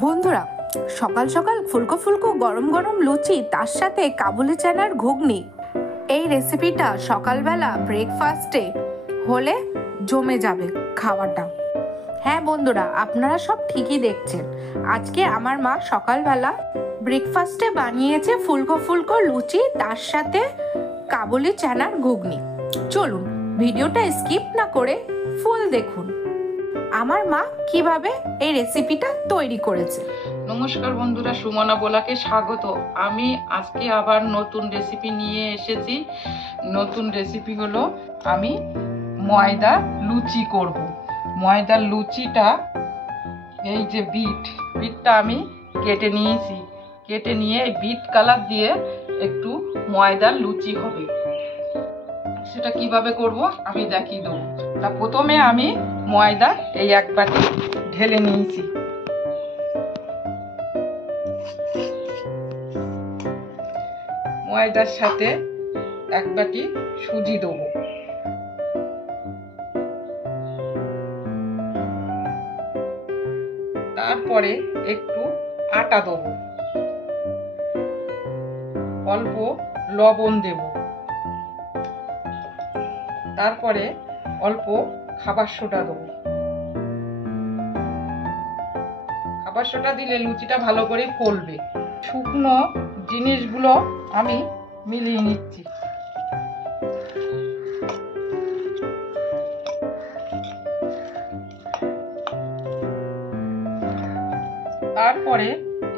বন্ধুরা, সকাল সকাল ফুলকো ফুলকো গরম গরম লুচি, তার সাথে কাবুলি চানার ঘুগনি। এই রেসিপিটা সকালবেলা ব্রেকফাস্টে হলে জমে যাবে খাওয়াটা। হ্যাঁ বন্ধুরা, আপনারা সব ঠিকই দেখছেন। আজকে আমার মা সকালবেলা ব্রেকফাস্টে বানিয়েছে ফুলকো ফুলকো লুচি, তার সাথে কাবুলি চানার ঘুগনি। চলুন ভিডিওটা স্কিপ না করে ফুল দেখুন আমার মা কিভাবে এই রেসিপিটা তৈরি করেছে। নমস্কার বন্ধুরা, সুমনা বোলাকে স্বাগত। আমি আজকে আবার নতুন রেসিপি নিয়ে এসেছি। নতুন রেসিপি হলো আমি ময়দা লুচি করব। ময়দার লুচিটা, এই যে বিটটা আমি কেটে নিয়েছি। কেটে নিয়ে এই বিট কালার দিয়ে একটু ময়দার লুচি হবে। সেটা কিভাবে করব আমি দেখিয়ে দেবো। তা প্রথমে আমি ময়দা এই এক বাটি ঢেলে নিয়েছি। ময়দার সাথে এক বাটি সুজি দেবো। তারপরে একটু আটা দেবো, অল্প লবণ দেব, তারপরে অল্প খাবার সোডা দেবো। খাবার সোডা দিলে লুচিটা ভালো করে ফলবে। শুকনো জিনিসগুলো আমি মিলিয়ে নিচ্ছি। তারপরে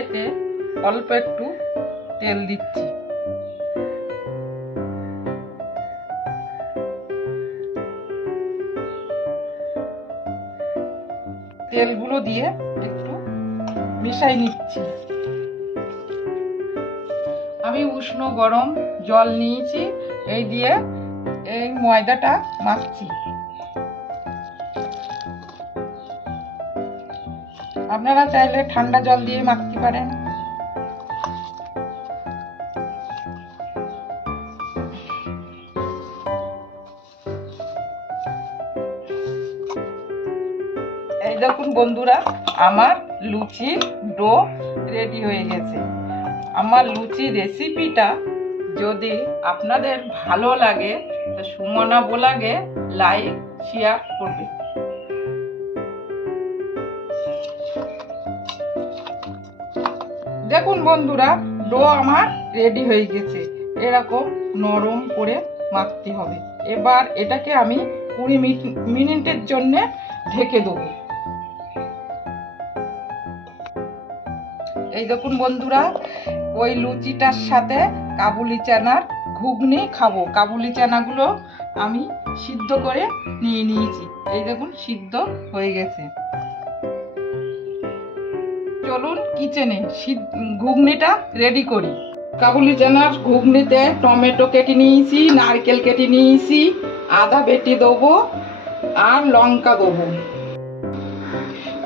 এতে অল্প একটু তেল দিচ্ছি। তেলগুলো দিয়ে একটু মিশাই নিচ্ছি। আমি উষ্ণ গরম জল নিয়েছি, এই দিয়ে এই ময়দাটা মাখছি। আপনারা চাইলে ঠান্ডা জল দিয়ে মাখতে পারেন। এই দেখুন বন্ধুরা, আমার লুচির ডো রেডি হয়ে গেছে। আমার লুচি রেসিপিটা যদি আপনাদের ভালো লাগে তো সুমনা বোলাকে লাইক শেয়ার করবে। দেখুন বন্ধুরা, ডো আমার রেডি হয়ে গেছে। এরকম নরম করে মাখতে হবে। এবার এটাকে আমি 20 মিনিটের জন্য ঢেকে দেবো। এই দেখুন বন্ধুরা, ওই লুচিটার সাথে কাবুলি চানার ঘুগনি খাবো। কাবুলি চানাগুলো আমি সিদ্ধ করে নিয়ে নিয়েছি। এই দেখুন সিদ্ধ হয়ে গেছে। চলুন কিচেনে ঘুগনিটা রেডি করি। কাবুলি চানার ঘুগনিতে টমেটো কেটে নিয়েছি, নারকেল কেটে নিয়েছি, আদা বেটে দেবো আর লঙ্কা দেবো।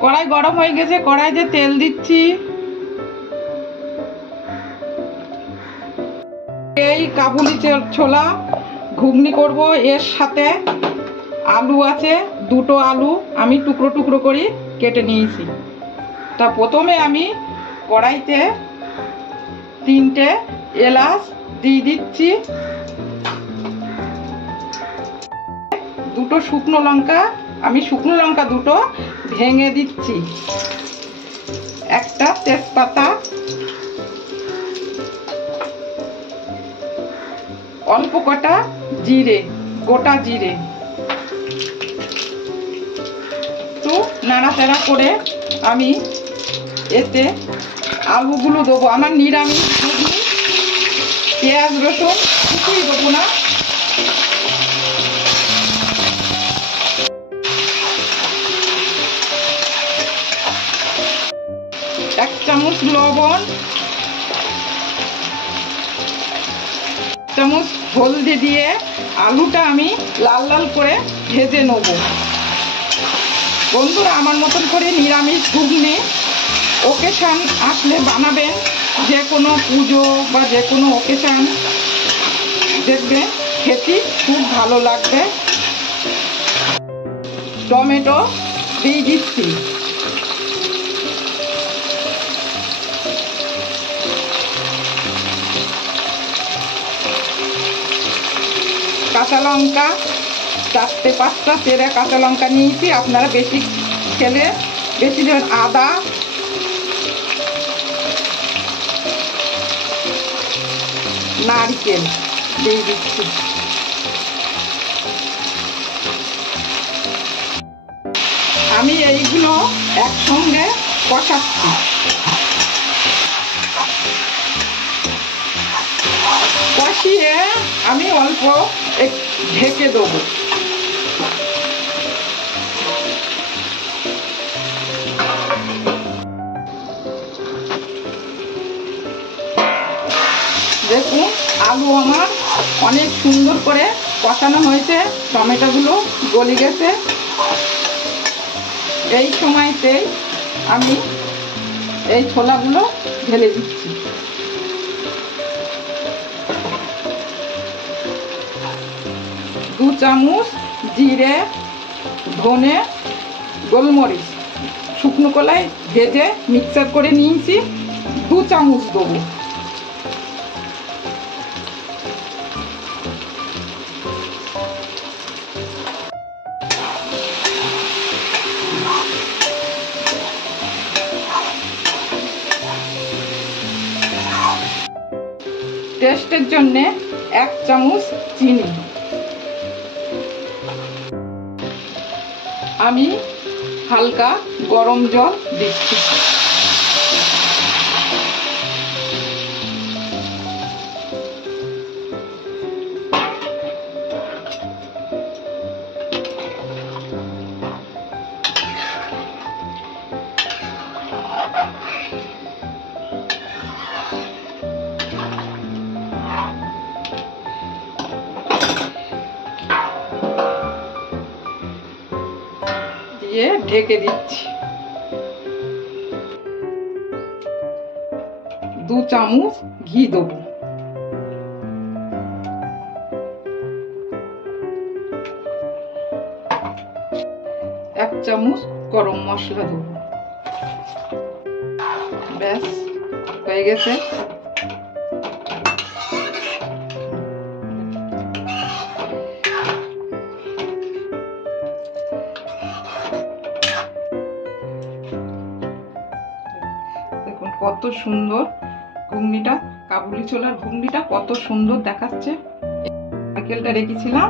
কড়াই গরম হয়ে গেছে, কড়াইতে তেল দিচ্ছি। এই কাবুলি ছোলা ঘুগনি করব। এর সাথে আলু আছে, 2টো আলু আমি টুকরো টুকরো করে কেটে নিয়েছি। তা প্রথমে আমি কড়াইতে 3টে এলাচ দিয়ে দিচ্ছি, 2টো শুকনো লঙ্কা, আমি শুকনো লঙ্কা 2টো ভেঙে দিচ্ছি, একটা তেজপাতা, অল্প কটা জিরে, গোটা জিরে। একটু নাড়াচাড়া করে আমি এতে আলুগুলো দেবো। আমার নিরামিষ ঘুগনি, পেঁয়াজ রসুন কিছুই দেবো না। এক চামচ লবণ, চামচ হলদি দিয়ে আলুটা আমি লাল লাল করে ভেজে নেব। বন্ধুরা, আমার মতন করে নিরামিষ ঘুগনি ওকেশান আসলে বানাবেন। যে কোনো পুজো বা যে কোনো ওকেশান দেখবেন খেতে খুব ভালো লাগবে। টমেটো দিয়ে দিচ্ছি, কাঁচা লঙ্কা, 4-5টা চেরা কাঁচা লঙ্কা নিয়েছি। আপনারা বেশি খেলে বেশি দেবেন। আদা, নারকেল দিয়ে দিচ্ছি। আমি এইগুলো একসঙ্গে কষাচ্ছি। কষিয়ে আমি অল্প ঢেকে দেবো। দেখুন আলু আমার অনেক সুন্দর করে কষানো হয়েছে, টমেটোগুলো গলে গেছে। এই সময়তেই আমি এই ছোলাগুলো ঢেলে দিচ্ছি। দু চামচ জিরে, ধনে, গোলমরিচ শুকনো কলাই ভেজে মিক্সার করে নিয়েছি, 2 চামচ দেবো। টেস্টের জন্য 1 চামচ চিনি। আমি হালকা গরম জল দিচ্ছি। দিয়ে ঢেকে দিচ্ছি। 2 চামচ ঘি দেবো। এক চামচ গরম মশলা দেবো। ব্যাস হয়ে গেছে। দেখুন কত সুন্দর ঘুগনিটা, কাবুলি ছোলার ঘুগনিটা কত সুন্দর দেখাচ্ছে। নারকেলটা রেখেছিলাম।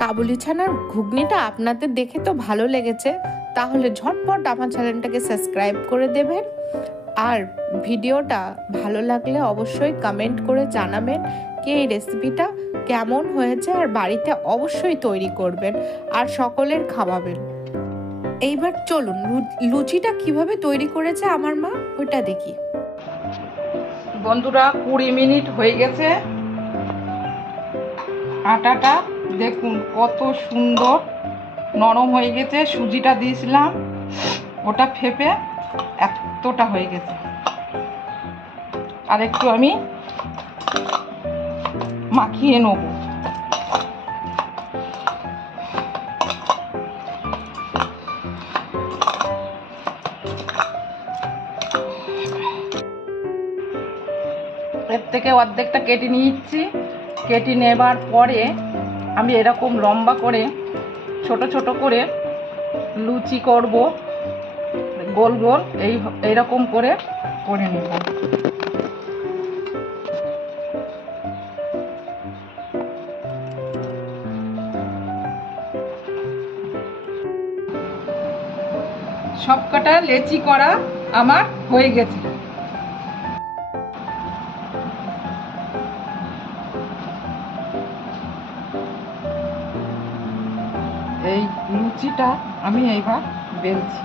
কাবুলি ছানার ঘুগনিটা আপনাদের দেখে তো ভালো লেগেছে, তাহলে ঝটপট আমার চ্যানেলটাকে সাবস্ক্রাইব করে দেবেন। আর ভিডিওটা ভালো লাগলে অবশ্যই কমেন্ট করে জানাবেন কি এই রেসিপিটা কেমন হয়েছে, আর বাড়িতে অবশ্যই তৈরি করবেন আর সকলের খাওয়াবেন। এইবার চলুন লুচিটা কিভাবে তৈরি করেছে আমার মা ওইটা দেখি। বন্ধুরা 20 মিনিট হয়ে গেছে। আটাটা দেখুন কত সুন্দর নরম হয়ে গেছে। সুজিটা দিয়েছিলাম, ওটা ফেপে এতটা হয়ে গেছে। আর একটু আমি মাখিয়ে নেব। এর থেকে অর্ধেকটা কেটে নিচ্ছি। কেটে নেবার পরে আমি এরকম লম্বা করে ছোট ছোট করে লুচি করব, গোল গোল এইরকম করে নেব। সবকটা লেচি করা আমার হয়ে গেছে। এই লুচিটা আমি এইবার বেলছি।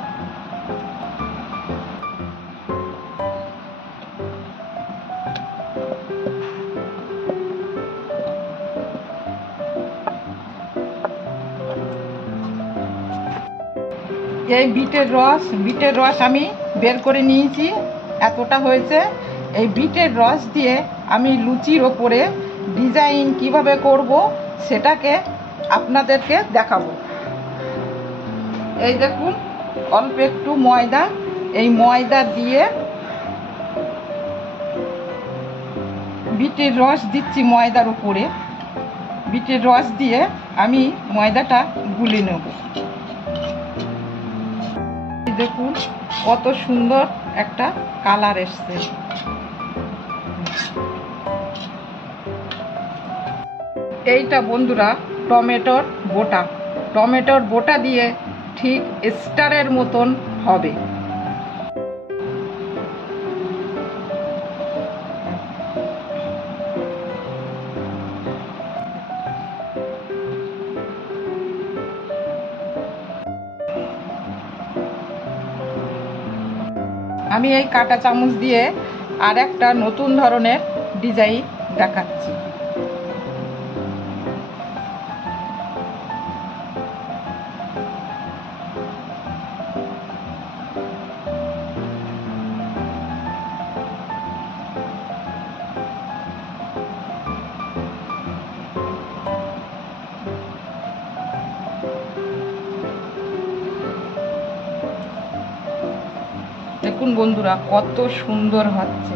এই বিটের রস আমি বের করে নিয়েছি, এতটা হয়েছে। এই বিটের রস দিয়ে আমি লুচির ওপরে ডিজাইন কিভাবে করব সেটাকে আপনাদেরকে দেখাবো। এই দেখুন অল্প একটু ময়দা, এই ময়দা দিয়ে বিটের রস দিচ্ছি ময়দার উপরে। বিটের রস দিয়ে আমি ময়দাটা গুলে নেব। দেখুন কত সুন্দর একটা কালার এসছে। এইটা বন্ধুরা টমেটোর বোটা। টমেটোর বোটা দিয়ে ঠিক স্টারের মতন হবে। আমি এই কাঁটা চামচ দিয়ে আর একটা নতুন ধরনের ডিজাইন দেখাচ্ছি। দেখুন বন্ধুরা কত সুন্দর হচ্ছে।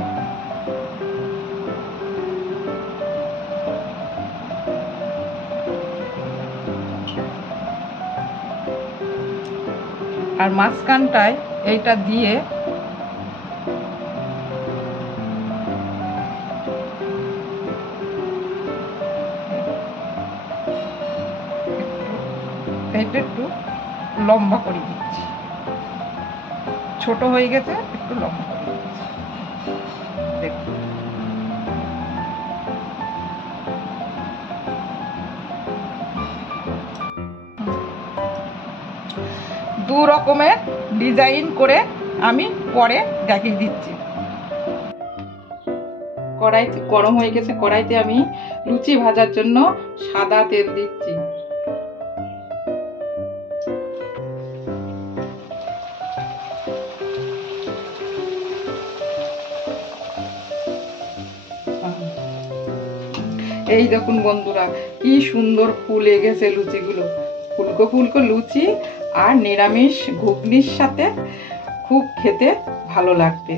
আর মাঝখানটায় এইটা দিয়ে এইটা একটু লম্বা করে দিচ্ছি। ছোট হয়ে গেছে, একটু লম্বা করে দিচ্ছি। দেখুন দু রকমের ডিজাইন করে আমি পরে দেখিয়ে দিচ্ছি। কড়াই গরম হয়ে গেছে, কড়াইতে আমি লুচি ভাজার জন্য সাদা তেল দিচ্ছি। এই দেখুন বন্ধুরা কি সুন্দর ফুলে গেছে লুচিগুলো। ফুলকো ফুলকো লুচি আর নিরামিষ ঘুগনির সাথে খুব খেতে ভালো লাগবে।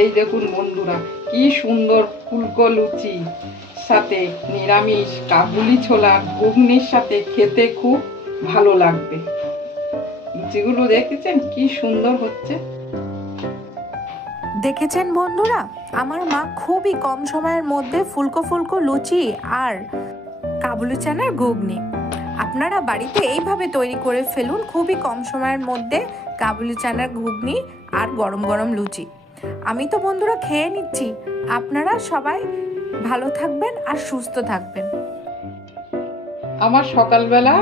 এই দেখুন বন্ধুরা কি সুন্দর ফুলকো লুচি সাথে নিরামিষ কাবুলি ছোলার ঘুগনির সাথে খেতে খুব ভালো লাগবে। লুচিগুলো দেখেছেন কি সুন্দর হচ্ছে। দেখেছেন বন্ধুরা, আমার মা খুবই কম সময়ের মধ্যে ফুলকো ফুলকো লুচি আর কাবুলি চানার ঘুগনি আপনারা বাড়িতে এইভাবে তৈরি করে ফেলুন। খুবই কম সময়ের মধ্যে কাবুলি চানার ঘুগনি আর গরম গরম লুচি। আমি তো বন্ধুরা খেয়ে নিচ্ছি। আপনারা সবাই ভালো থাকবেন আর সুস্থ থাকবেন। আমার সকালবেলা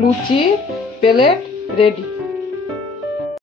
লুচি প্লেট রেডি।